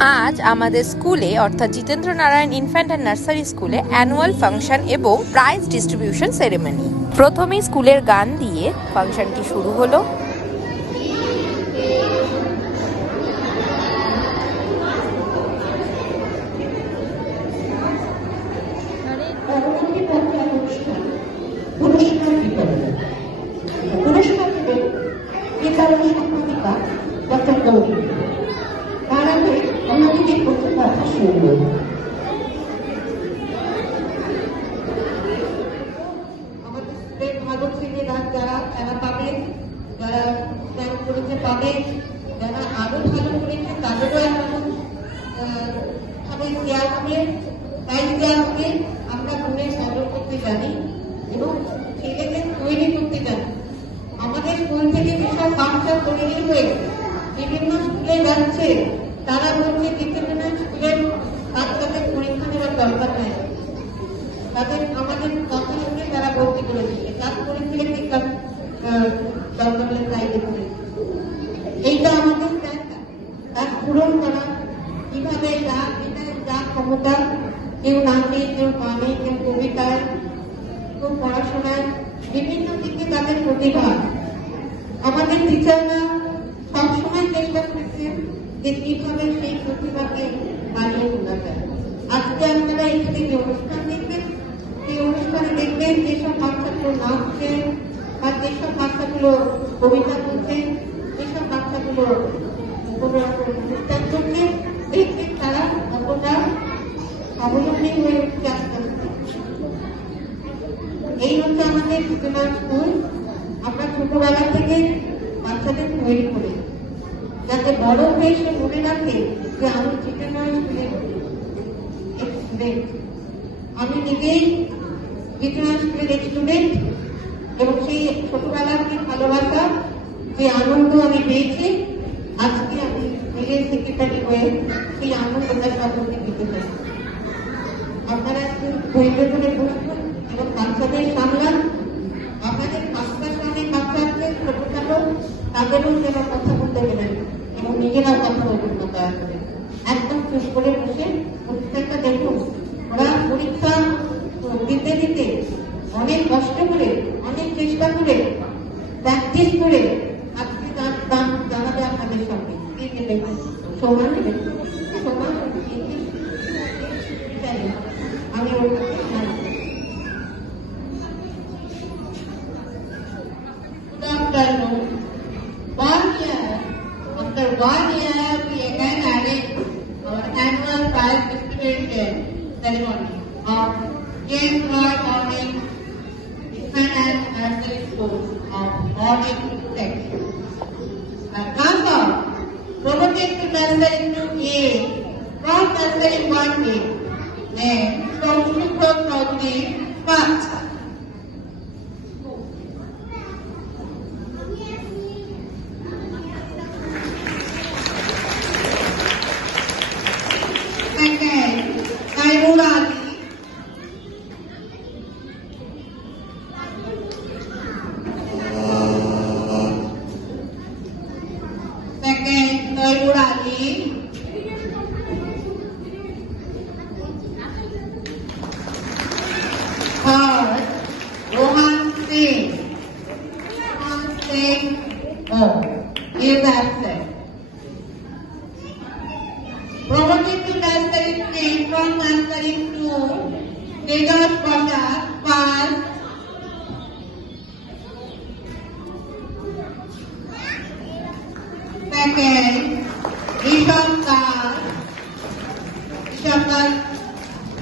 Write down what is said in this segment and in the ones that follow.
আজ আমাদের স্কুলে অর্থাৎ জিতেন্দ্র নারায়ণ ইনফ্যান্ট অ্যান্ড নার্সারি স্কুলে অ্যানুয়াল ফাংশন এবং প্রাইজ ডিস্ট্রিবিউশন সেরেমনি। প্রথমেই স্কুলের গান দিয়ে ফাংশনটি শুরু হলো। যারা আরো ভালো করেছে তাদেরও এমন দেওয়া হবে, প্রাইজ দেওয়া হবে। আমরা মনে সদর করতে জানি এবং ছেলেদের তৈরি করতে জানি। আমাদের স্কুল থেকে যেসব বাচ্চা তৈরি হয়ে বিভিন্ন স্কুলে যাচ্ছে, তারা বলছে বিভিন্ন স্কুলের বাচ্চাদের পরীক্ষা দেওয়ার দরকার নেই। তাদের আমাদের কথা শুনে তারা ভর্তি করেছে, তার পরীক্ষা টিকা দরকার হলে তাই দেখবে। এইটা আমাদের তার পূরণ করা কিভাবে যা ক্ষমতা, কেউ নাচে, কেউ গানে, কেউ কবিতায়, কেউ পড়াশোনায়, বিভিন্ন দিকে তাদের প্রতিভা। আমাদের টিচাররা সবসময় চেষ্টা করেছেন যে কিভাবে সেই প্রতিভাকে বাড়িয়ে তোলা যায়। আজকে আপনারা এখানে যে অনুষ্ঠান দেখবেন, সেই অনুষ্ঠানে দেখবেন যেসব বাচ্চাগুলো নাচছে বা যেসব বাচ্চাগুলো কবিতা বলছে, যেসব বাচ্চাগুলো কোনো রকম অনুষ্ঠান করছে, দেখবেন তারা কতটা স্বাবলম্বী হয়ে উঠছে আস্তে আস্তে। এই হচ্ছে আমাদের সূচনা স্কুল। আমরা ছোটবেলা থেকে বাচ্চাদের তৈরি করি যাতে বড় হয়ে সে মনে রাখে যে আমি সূচনা স্কুলের স্টুডেন্ট, আমি নিজেই সূচনা স্কুলের স্টুডেন্ট এবং সেই ছোটবেলার যে ভালোবাসা, যে আনন্দ আমি পেয়েছি, আজকে আমি নিজের সেক্রেটারি হয়ে সেই আনন্দটা সকলকে দিতে চাই। আপনারা একটু ধৈর্য ধরে বসুন এবং বাচ্চাদের সামলান। আপনাদের বাচ্চার সামনে বাচ্চা আছে ছোটখাটো, তাদেরও যেন কথা বলতে গেলেন এবং নিজেরাও কথা বলবেন না দয়া করে। একদম চুপ করে বসে প্রত্যেকটা দেখুন। ওরা পরীক্ষা দিতে দিতে অনেক কষ্ট করে, অনেক চেষ্টা করে, প্র্যাকটিস করে আজকে জানাবে আপনাদের সামনে। সমান সমান আমি ওর After 1 year, we again added our annual prize distribution ceremony of James Lloyd Ording Infant and Nursery School of Ording section. Class of promoted to nursery 2A from nursery 1A. Then, from Shukro Chaudhary, first. Second, Taimur Ali. Second, Taimur Ali. Third, Rohan Singh. Rohan Singh, oh, he is absent. Promoted to nursery 3 from nursery 2, Tejas Prasad, first. Second, Rishabh Das. Rishabh Das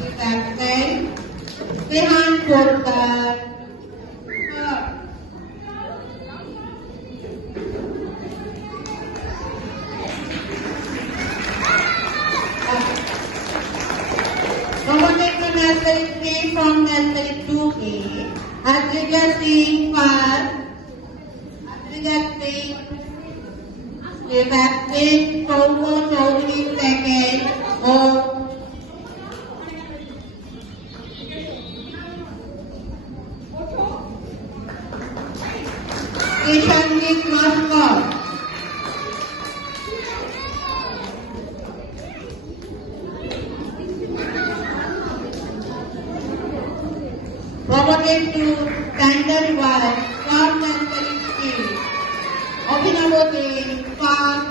is absent. Rehan Poddar. Third. Promoted to nursery 3 from nursery 2A, Adrija Singh first. Adrija Singh is absent. Kaumo Chaudhary second. Oh. Kishanjit Maskar. Promoted to standard 1 from nursery school. Abhinav Jain, Park.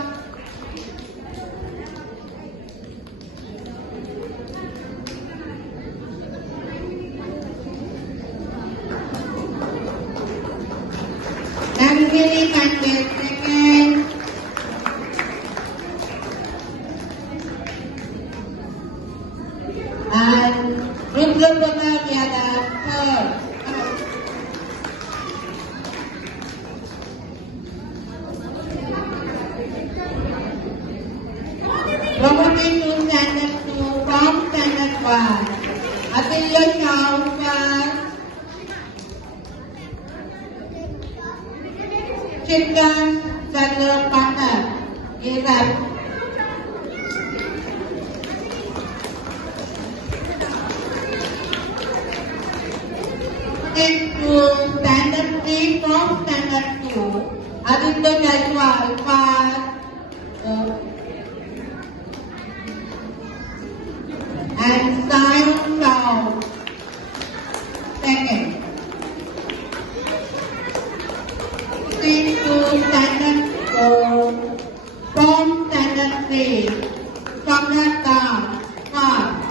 Navigiri Pandit, second. And Rudra Pratap Yadav, third. Promoted to standard 2 from standard 1. Atulya Shah, first. Chitran Chandra Pathak, is up. To standard 3 from standard 2. Aditya Jaiswal, first. And Sion Rao, second. To standard 4 from standard 3. Samrat Das, first.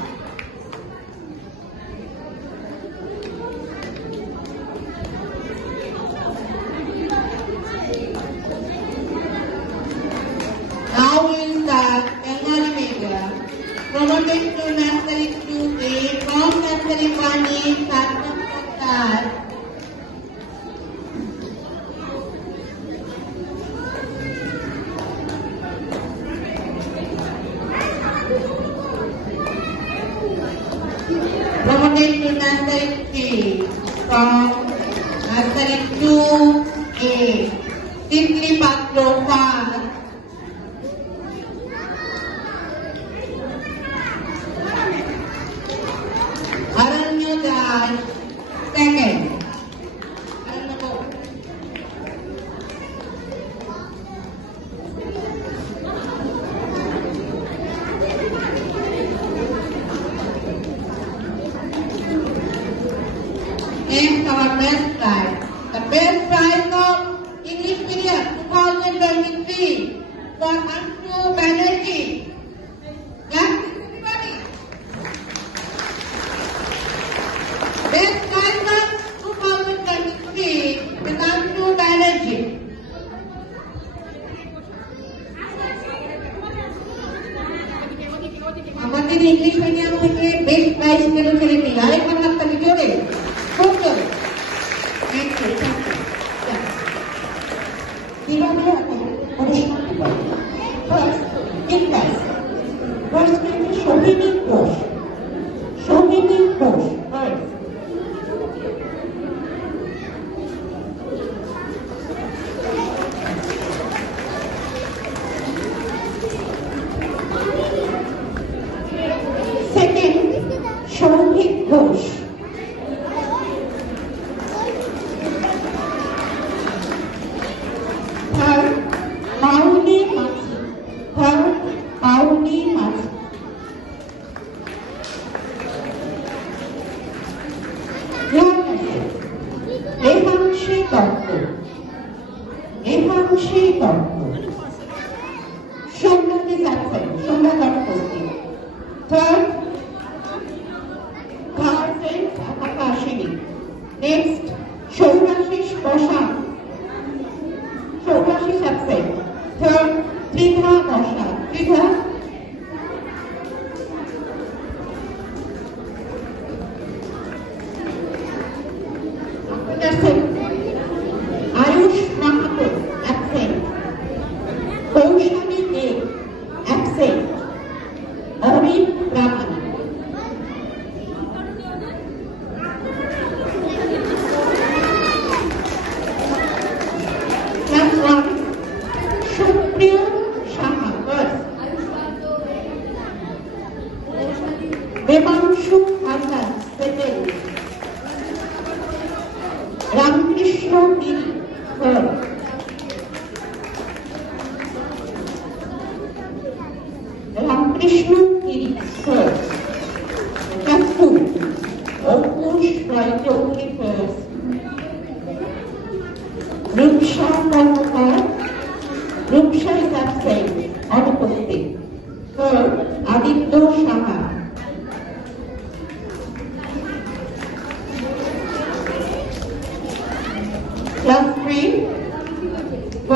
Now we start Bengali media. Promoted to nursery 2A from nursery 1A, Satnam Poddar. Promoted to nursery 3 from nursery 2A, Titli Patro, first. Aranya Das, second. Next, our best prize. The best prize of English Medium 2023 for Anshu Banerjee. Yeah, everybody. Best prize of 2023 is Anshu Banerjee. আমাদের English medium থেকে best prize পেল ছেলেটি আরেকবার হাততালি জোরে খুব জোরে। কিভাবে অনুষ্ঠান করে ফার্স্ট তিন prize. First prize Sohini Ghosh, Sohini Ghosh first. Second Souvik Ghosh, third Pauni Majhi, third Pauni Majhi. Rehanshi Dutta, Rehanshi Dutta. Somnathi Saksen, Somnath দত্তকে। Third girlfriend Akashini. Next Saurashis Basa, Saurashi Saksen. Third Tridha Basa, Tridha. Ayush Mahato absent, Kaushali Deb absent, Arin Brahman. Class 1 Supriyo Saha, Debanshu Haldar, second. Ramkrishna Giri, third. Ramkrishna Giri, third. Class 2 Ankush Roy Chowdhury, first.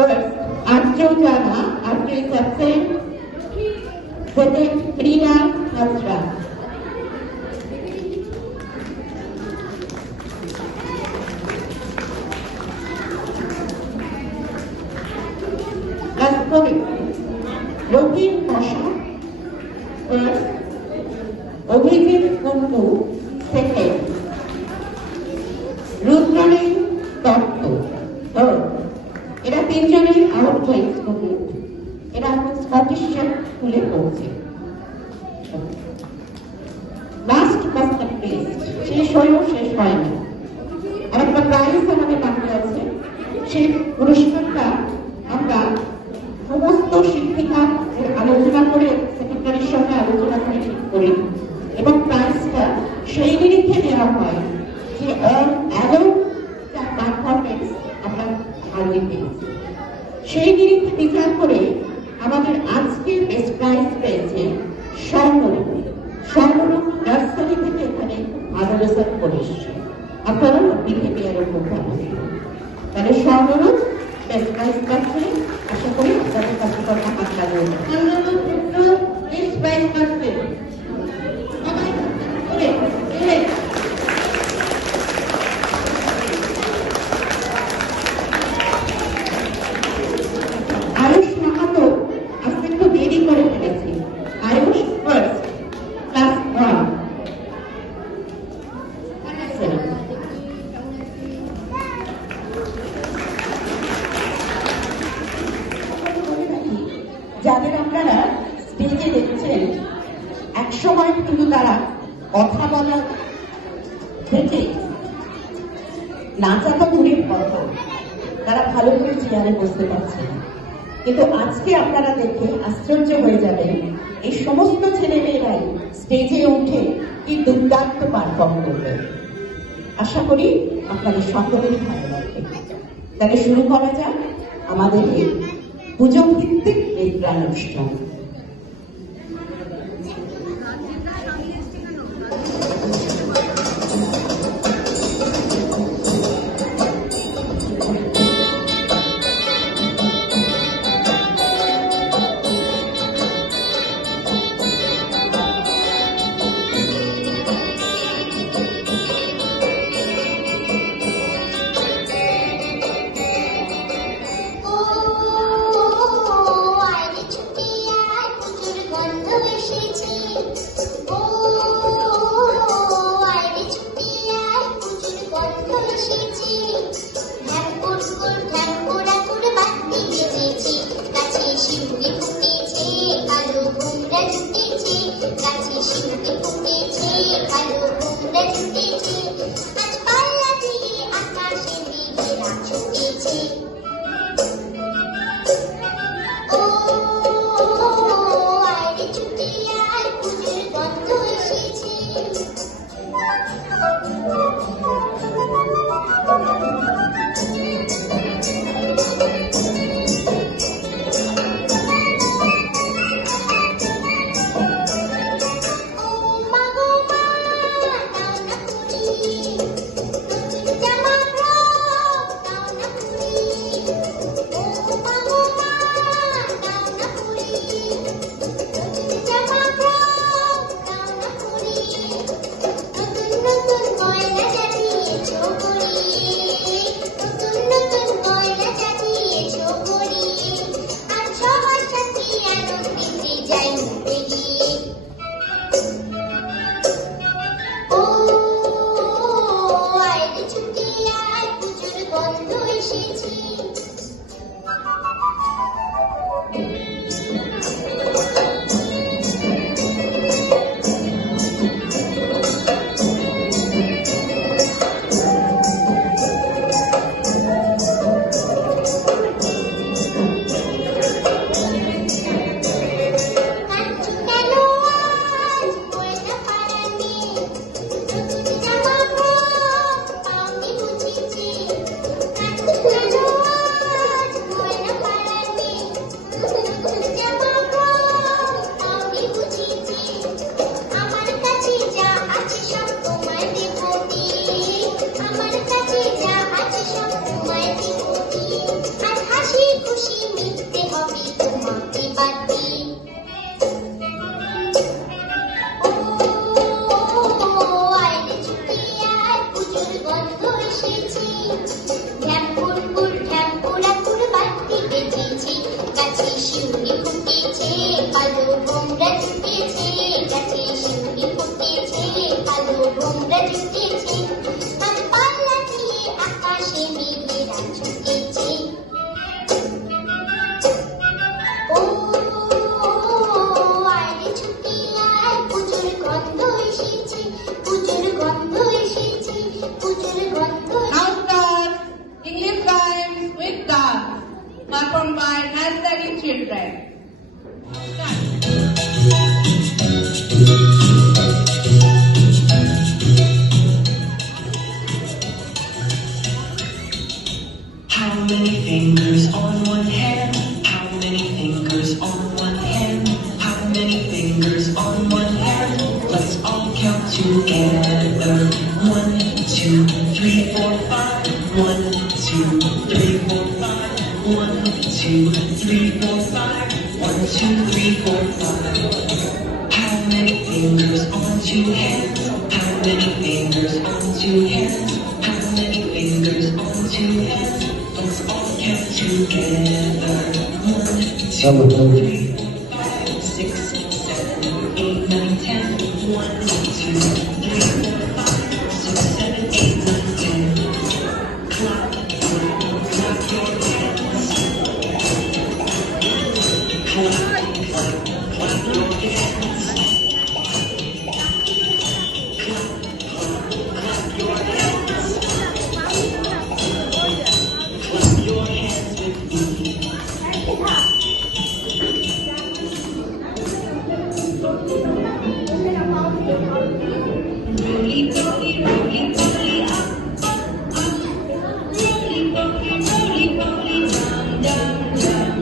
First, Arjo Jana, Arjo is absent. Second, Priya Hazra. Last comment. Robin Pasha, first. Abhijit Kundu, second. Rudrani Dotto, third. এরা তিনজনই outgoing student. এরা এখন স্কটিশ স্কুলে পড়ছে। Last but not list, শেষ হয়েও শেষ হয়নি। আর একটা প্রাইজ আমাদের বাকি আছে। সেই পুরস্কারটা আমরা সমস্ত শিক্ষিকা আলোচনা করে, সেক্রেটারির সঙ্গে আলোচনা করে ঠিক করি, এবং প্রাইজটা সেই নিরিখে দেওয়া হয় যে অল অ্যাডাল্ট পারফরমেন্স আমরা হারিয়ে পেয়েছি। সেই নিরিখে বিচার করে আমাদের আজকের বেস্ট প্রাইজ পেয়েছে স্বর্ণরূপ। স্বর্ণরূপ নার্সারি থেকে এখানে ভালো রেজাল্ট করে এসেছে। আপনারা বিকেপি আরো খুব ভালো। তাহলে স্বর্ণরূপ বেস্ট প্রাইজ পাচ্ছে। আশা করি আপনাদের কাছে কথা হাত লাগবে। স্বর্ণরূপ পুত্র বেস্ট প্রাইজ পাচ্ছে। আয়ুষ মাহাতো আজকে একটু দেরি করে ফেলেছি। Ayush first, class 1। যাদের আপনারা স্টেজে দেখছেন, একসময় কিন্তু তারা কথা বলা থেকে নাচা তো দূরের কথা, তারা ভালো করে চেয়ারে বসতে পারছে না। কিন্তু আজকে আপনারা দেখে আশ্চর্য হয়ে যাবেন, এই সমস্ত ছেলে মেয়েরাই স্টেজে উঠে কি দুর্দান্ত পারফর্ম করবে। আশা করি আপনাদের সকলেরই ভালো লাগবে। তাহলে শুরু করা যাক আমাদের এই পুজো ভিত্তিক নৃত্যানুষ্ঠান। Oh, I need to be শিউলি ফুটেছে, কালো ভোমরা জুটেছে, গাছে শিউলি ফুটেছে, কালো ভোমরা জুটেছে, আর পাল্লা দিয়ে আকাশে মেঘেরা ছুটেছে। ও আরে ছুটে আয়, পুজোর গন্ধ এসেছে, পুজোর গন্ধ এসেছে, পুজোর গন্ধ Now start English rhymes with dance, performed by nursery children. How many fingers on one hand? How many fingers on one hand? How many fingers on one hand? Let's all count together. 1, 2, 3, 4, 5. 1, 2, 3, 4, 5. 1, 2, 3, 4, 5. 1, 2, 3, 4, 5. How many fingers on two hands? How many fingers on two hands? How many fingers on two hands? Let's all count together. 1, 2, 3, 4, 5, 6, 7, 8, 9, 10. 1, 2, 3, 4, 5, 6, 7, 8, 9, 10. Clap, clap, clap your hands. Clap, clap, clap your hands. Clap, clap, clap your hands. Clap your hands with me. Roly poly, up, up, up. Roly poly, down, down, down.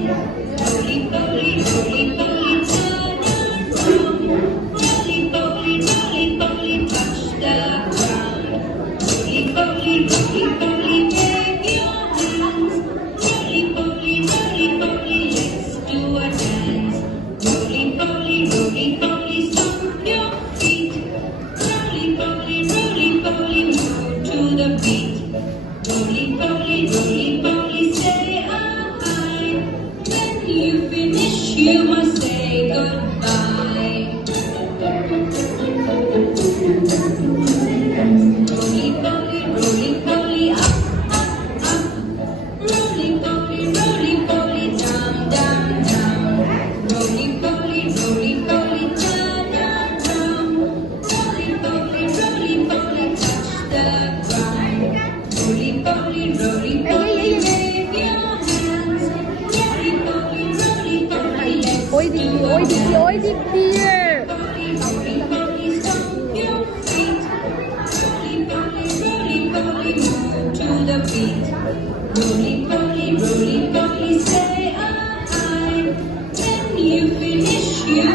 Roly poly, turn around. Roly poly, touch the ground. Roly poly, wave your hands. Roly poly, let's do a dance. Roly poly, stomp your feet. Roly poly, move to the beat. Roly poly, say hi. When you finish, you must say goodbye. Roly poly, up, up, up. Roly poly, down, down, down. Roly poly, turn around. Roly poly, touch the ground. Roly poly, wave your hands. Roly poly, let's ওই দিক দিয়ে ওই দিক দিয়ে ওই দিক দিয়ে Roly poly, stomp your feet. Roly poly, move to the beat. Roly poly, say hi. When you finish, you